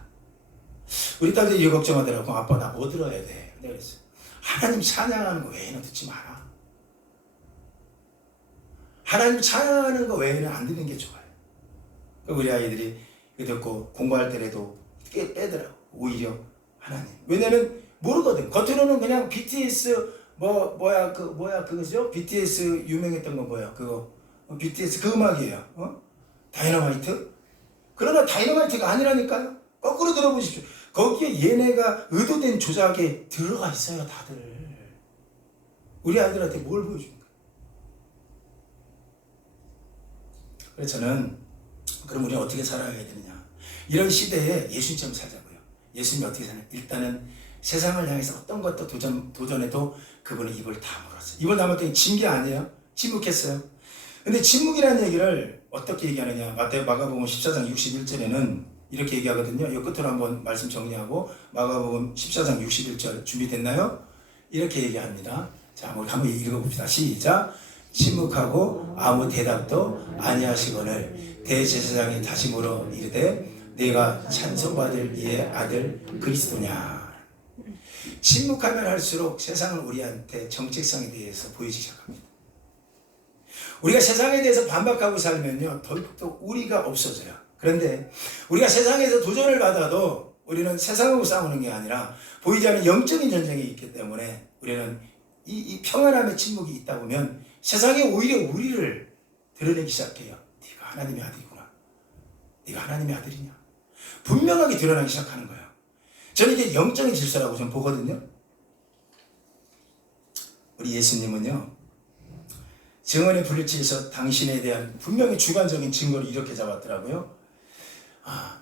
우리 딸들이 이거 걱정하더라고. 아빠 나 뭐 들어야 돼? 내가 그랬어요. 하나님 찬양하는 거 외에는 듣지 마라. 하나님 찬양하는 거 외에는 안 듣는 게 좋아요. 우리 아이들이 이거 듣고 공부할 때라도 빼더라고. 오히려 하나님. 왜냐면 모르거든. 겉으로는 그냥 BTS 그거죠? BTS 유명했던 거 뭐야? 그거 BTS 그 음악이에요. 다이너마이트? 그러나 다이너마이트가 아니라니까요. 거꾸로 들어보십시오. 거기에 얘네가 의도된 조작에 들어가 있어요, 다들. 우리 아이들한테 뭘 보여줍니까? 그래서 저는 그럼 우리는 어떻게 살아야 되느냐? 이런 시대에 예수님처럼 살자고요. 예수님이 어떻게 사냐? 일단은 세상을 향해서 어떤 것도 도전해도 그분은 입을 다물었어요. 입을 다물었더니 진 게 아니에요. 침묵했어요. 근데 침묵이라는 얘기를 어떻게 얘기하느냐? 마가복음 14장 61절에는 이렇게 얘기하거든요. 이 끝으로 한번 말씀 정리하고 마가복음 14장 61절 준비됐나요? 이렇게 얘기합니다. 자, 우리 한번 읽어봅시다. 시작. 침묵하고 아무 대답도 아니하시거늘 대제사장이 다시 물어 이르되 내가 찬송받을 이의 아들 그리스도냐. 침묵하면 할수록 세상은 우리한테 정체성에 대해서 보이기 시작합니다. 우리가 세상에 대해서 반박하고 살면요 더욱더 우리가 없어져요. 그런데 우리가 세상에서 도전을 받아도 우리는 세상하고 싸우는 게 아니라 보이지 않는 영적인 전쟁이 있기 때문에 우리는 이 평안함의 침묵이 있다 보면 세상이 오히려 우리를 드러내기 시작해요. 네가 하나님의 아들이구나. 네가 하나님의 아들이냐. 분명하게 드러나기 시작하는 거예요. 저는 이게 영적인 질서라고 좀 보거든요. 우리 예수님은요, 증언의 불일치에서 당신에 대한 분명히 주관적인 증거를 이렇게 잡았더라고요.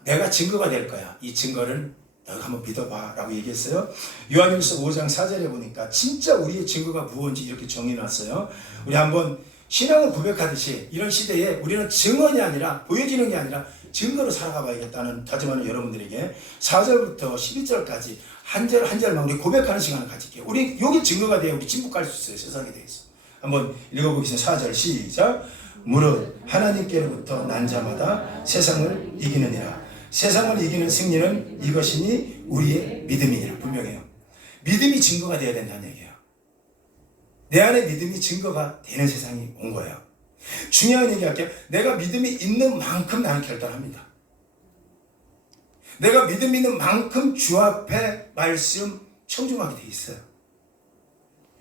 내가 증거가 될 거야. 이 증거를 너가 한번 믿어봐 라고 얘기했어요. 요한일서 5장 4절에 보니까 진짜 우리의 증거가 무엇인지 이렇게 정해놨어요. 우리 한번 신앙을 고백하듯이 이런 시대에 우리는 증언이 아니라 보여지는 게 아니라 증거로 살아가 봐야겠다는 다짐하는 여러분들에게 4절부터 11절까지 한 절 한 절만 우리 고백하는 시간을 가질게요. 우리 여기 증거가 돼야 우리 침묵할 수 있어요. 세상에 대해서. 한번 읽어보겠습니다. 4절 시작. 무릇 하나님께로부터 난 자마다 세상을 이기느니라. 세상을 이기는 승리는 이것이니 우리의 믿음이니라. 분명해요. 믿음이 증거가 되어야 된다는 얘기예요. 내 안에 믿음이 증거가 되는 세상이 온 거예요. 중요한 얘기 할게요. 내가 믿음이 있는 만큼 나는 결단합니다. 내가 믿음 있는 만큼 주 앞에 말씀 청중하게 돼 있어요.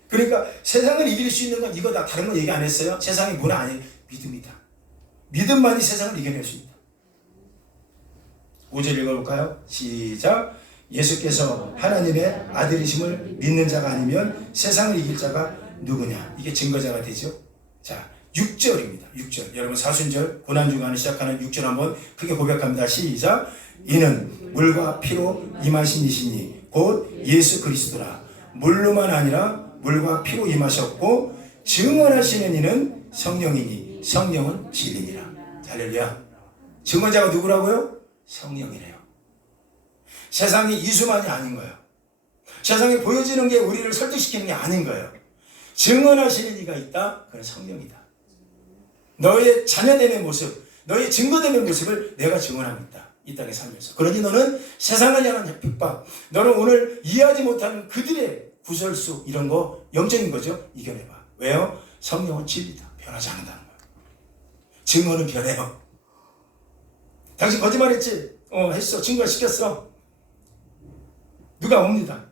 그러니까 세상을 이길 수 있는 건 이거다. 다른 거 얘기 안 했어요. 세상의 문화 아니에요. 믿음이다. 믿음만이 세상을 이겨낼 수 있다. 5절 읽어볼까요? 시작. 예수께서 하나님의 아들이심을 믿는 자가 아니면 세상을 이길 자가 누구냐. 이게 증거자가 되죠. 자, 6절입니다. 6절. 여러분 사순절 고난주간을 시작하는 6절 한번 크게 고백합니다. 시작. 이는 물과 피로 임하신 이시니 곧 예수 그리스도라. 물로만 아니라 물과 피로 임하셨고 증언하시는 이는 성령이니 성령은 진리니라. 할렐루야. 증언자가 누구라고요? 성령이래요. 세상이 이수만이 아닌 거예요. 세상에 보여지는 게 우리를 설득시키는 게 아닌 거예요. 증언하시는 이가 있다. 그건 성령이다. 너의 자녀됨의 모습, 너의 증거됨의 모습을 내가 증언하고 있다. 이 땅에 살면서. 그러니 너는 세상을 향한 핍박, 너는 오늘 이해하지 못하는 그들의 구설수 이런 거 영적인 거죠. 이겨내봐. 왜요? 성령은 진리다. 변하지 않는다는 거예요. 증언은 변해요. 당신 거짓말했지? 했어. 증거 시켰어. 누가 옵니다.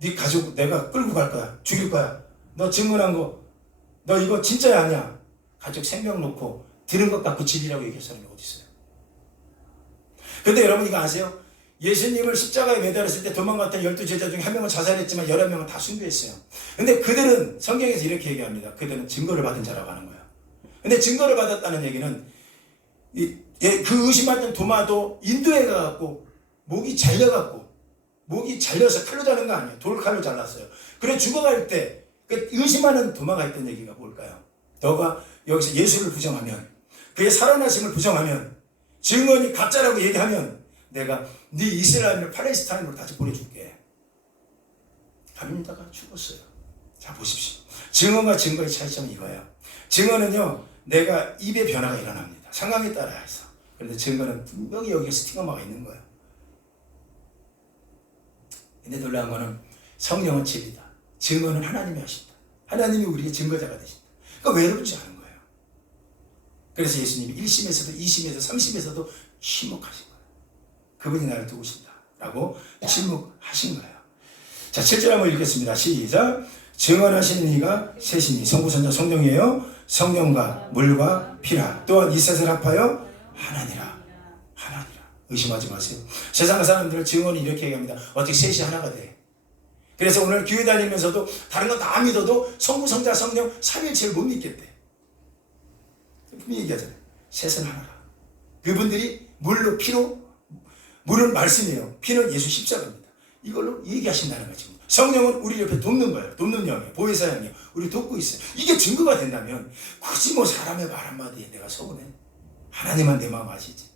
네 가족 내가 끌고 갈 거야. 죽일 거야. 너 증언한 거, 너 이거 진짜야 아니야? 가족 생명 놓고 들은 것 갖고 진리라고 얘기할 사람이 어디 있어요? 근데 여러분 이거 아세요? 예수님을 십자가에 매달았을 때 도망갔던 12제자 중에 한 명은 자살했지만 11명은 다 순교했어요. 근데 그들은 성경에서 이렇게 얘기합니다. 그들은 증거를 받은 자라고 하는 거예요. 근데 증거를 받았다는 얘기는 그 의심받던 도마도 인도에 가갖고 목이 잘려서 칼로 자른 거 아니에요. 돌칼로 잘랐어요. 그래 죽어갈 때 그 의심하는 도마가 있던 얘기가 뭘까요? 너가 여기서 예수를 부정하면, 그의 살아나심을 부정하면, 증언이 가짜라고 얘기하면 내가 네 이스라엘을 팔레스타인으로 다시 보내줄게. 감염다가 죽었어요. 자 보십시오. 증언과 증거의 차이점은 이거예요. 증언은요, 내가 입의 변화가 일어납니다. 상황에 따라 해서. 그런데 증거는 분명히 여기에 스티그마가 있는 거예요. 근데 놀라운 거는 성령은 진리다. 증언은 하나님이 하신다. 하나님이 우리의 증거자가 되신다. 그러니까 외롭지 않은 거예요. 그래서 예수님이 1심에서도 2심에서도 3심에서도 침묵하신 거예요. 그분이 나를 도우신다 라고 침묵하신 거예요. 자 7절 한번 읽겠습니다. 시작. 증언하시는 이가 셋이니 성부 선자 성령이에요. 성령과 물과 피라. 또한 이 셋을 합하여 하나니라. 하나니라. 의심하지 마세요. 세상 사람들은 증언이 이렇게 얘기합니다. 어떻게 셋이 하나가 돼? 그래서 오늘 교회 다니면서도 다른 거 다 믿어도 성부 성자 성령 삼위일체를 못 믿겠대. 분명히 얘기하잖아요. 셋은 하나라. 그분들이 물로 피로, 물은 말씀이에요. 피는 예수 십자가입니다. 이걸로 얘기하신다는 거죠. 성령은 우리 옆에 돕는 거예요. 돕는 영이에요. 보혜사 영이에요. 우리 돕고 있어요. 이게 증거가 된다면 굳이 뭐 사람의 말 한마디에 내가 서운해. 하나님만 내 마음 아시지.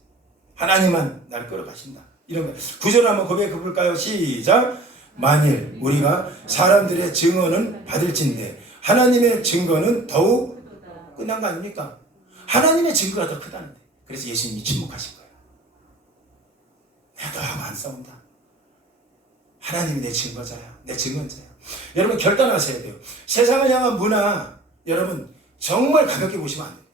하나님만 날 끌어가신다. 이런 거. 구절 한번 고백해 볼까요? 시작. 만일 우리가 사람들의 증언은 받을진데 하나님의 증거는 더욱 끝난 거 아닙니까? 하나님의 증거가 더 크다는데. 그래서 예수님이 침묵하신 거예요. 내가 너하고 안 싸운다. 하나님이 내 증거자야. 내 증언자야. 여러분 결단하셔야 돼요. 세상을 향한 문화, 여러분 정말 가볍게 보시면 안 됩니다.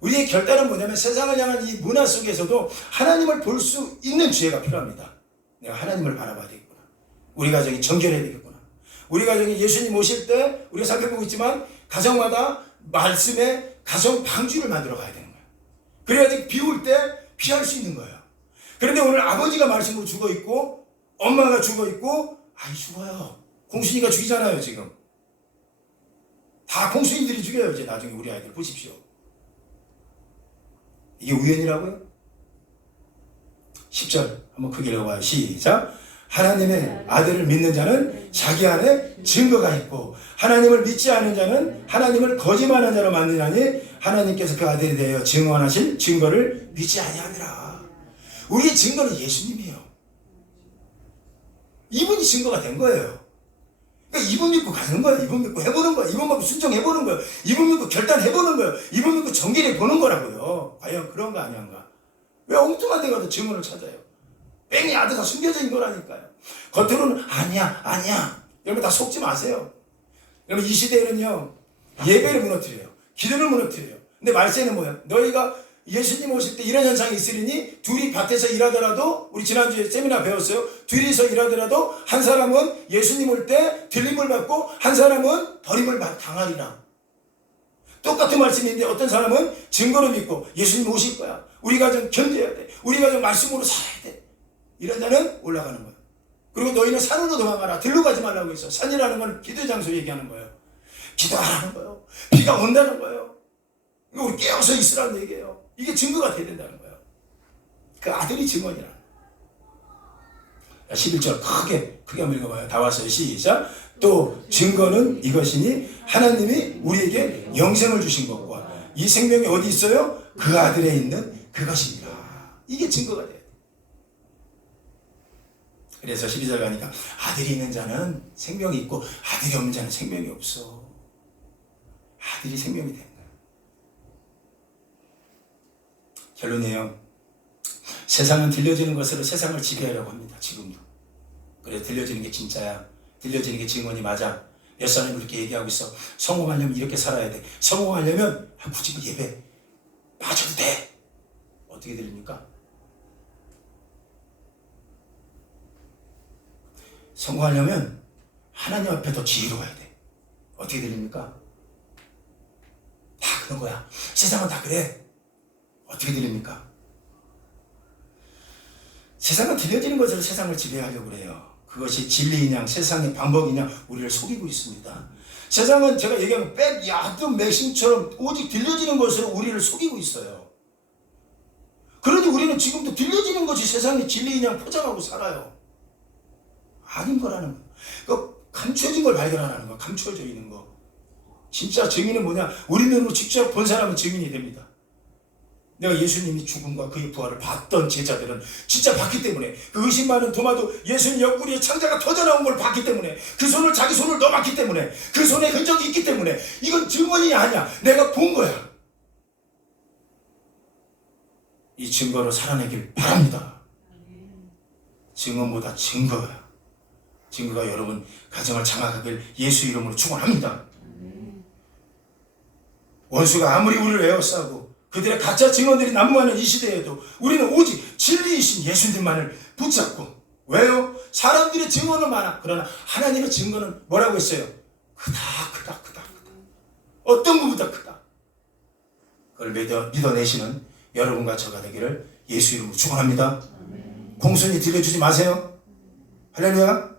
우리의 결단은 뭐냐면 세상을 향한 이 문화 속에서도 하나님을 볼 수 있는 지혜가 필요합니다. 내가 하나님을 바라봐야 되겠구나. 우리 가정이 정결해야 되겠구나. 우리 가정이 예수님 오실 때 우리가 살펴보고 있지만 가정마다 말씀의 가정 방주를 만들어 가야 되는 거예요. 그래야지 비 올 때 피할 수 있는 거예요. 그런데 오늘 아버지가 말씀으로 죽어 있고 엄마가 죽어 있고 아이 죽어요. 공순이가 죽이잖아요 지금. 다 공순이들이 죽여요 이제 나중에 우리 아이들 보십시오. 이게 우연이라고요? 10절 한번 크게 읽어봐요. 시작. 하나님의 아들을 믿는 자는 자기 안에 증거가 있고 하나님을 믿지 않은 자는 하나님을 거짓말하는 자로 만드나니 하나님께서 그 아들에 대하여 증언하신 증거를 믿지 아니하니라. 우리의 증거는 예수님이에요. 이분이 증거가 된 거예요. 그러니까 이분 믿고 가는 거예요. 이분 믿고 해보는 거예요. 이분 믿고 순종해보는 거예요. 이분 믿고 결단해보는 거예요. 이분 믿고 정결해보는 거라고요. 과연 그런 거 아니한가? 왜 엉뚱한 데 가서 증언을 찾아요? 뺑이 아드가 숨겨져 있는 거라니까요. 겉으로는 아니야. 여러분 다 속지 마세요. 여러분 이 시대에는요. 예배를 무너뜨려요. 기도를 무너뜨려요. 근데 말세는 뭐예요? 너희가 예수님 오실 때 이런 현상이 있으리니 둘이 밭에서 일하더라도 우리 지난주에 세미나 배웠어요. 둘이서 일하더라도 한 사람은 예수님 올 때 들림을 받고 한 사람은 버림을 당하리라. 똑같은 말씀인데 어떤 사람은 증거로 믿고 예수님 오실 거야. 우리 가정 견뎌야 돼. 우리 가정 말씀으로 살아야 돼. 이런 자는 올라가는 거예요. 그리고 너희는 산으로 도망가라. 들로 가지 말라고 했어. 산이라는 건 기도 장소 얘기하는 거예요. 기도하라는 거예요. 비가 온다는 거예요. 우리 깨어서 있으라는 얘기예요. 이게 증거가 돼야 된다는 거예요. 그 아들이 증언이라는 거예요. 11절 크게 한번 읽어봐요. 다 왔어요. 시작. 또 증거는 이것이니 하나님이 우리에게 영생을 주신 것과 이 생명이 어디 있어요? 그 아들에 있는 그것입니다. 이게 증거가 돼요. 그래서 12절 가니까 아들이 있는 자는 생명이 있고 아들이 없는 자는 생명이 없어. 아들이 생명이 된다. 결론이에요. 세상은 들려지는 것으로 세상을 지배하려고 합니다. 지금도. 그래 들려지는 게 진짜야. 들려지는 게 증언이 맞아. 몇 사람이 그렇게 얘기하고 있어. 성공하려면 이렇게 살아야 돼. 성공하려면 굳이 뭐 예배 빠져도 돼. 어떻게 들립니까? 성공하려면 하나님 앞에 더 지혜로워야 돼. 어떻게 들립니까? 다 그런 거야. 세상은 다 그래. 어떻게 들립니까? 세상은 들려지는 것으로 세상을 지배하려고 그래요. 그것이 진리이냐 세상의 방법이냐 우리를 속이고 있습니다. 세상은 제가 얘기한 야도 맥심처럼 오직 들려지는 것으로 우리를 속이고 있어요. 그런데 우리는 지금도 들려지는 것이 세상의 진리이냐 포장하고 살아요. 아닌 거라는 거예요. 그 감춰진 걸 발견하라는 거. 감춰져 있는 거. 진짜 증인은 뭐냐? 우리 눈으로 직접 본 사람은 증인이 됩니다. 내가 예수님이 죽음과 그의 부활을 봤던 제자들은 진짜 봤기 때문에 그 의심 많은 도마도 예수님 옆구리에 창자가 터져나온 걸 봤기 때문에 그 손을 자기 손을 넣어봤기 때문에 그 손에 흔적이 있기 때문에 이건 증언이 아니야. 내가 본 거야. 이 증거로 살아내길 바랍니다. 증언보다 증거야. 증거가 여러분 가정을 장악하길 예수 이름으로 축원합니다. 원수가 아무리 우리를 에워싸고 그들의 가짜 증언들이 난무하는 이 시대에도 우리는 오직 진리이신 예수님만을 붙잡고. 왜요? 사람들의 증언은 많아. 그러나 하나님의 증거는 뭐라고 했어요? 크다. 어떤 것보다 크다. 그걸 믿어내시는 여러분과 저가 되기를 예수 이름으로 축원합니다. 공손히 들려주지 마세요. 할렐루야.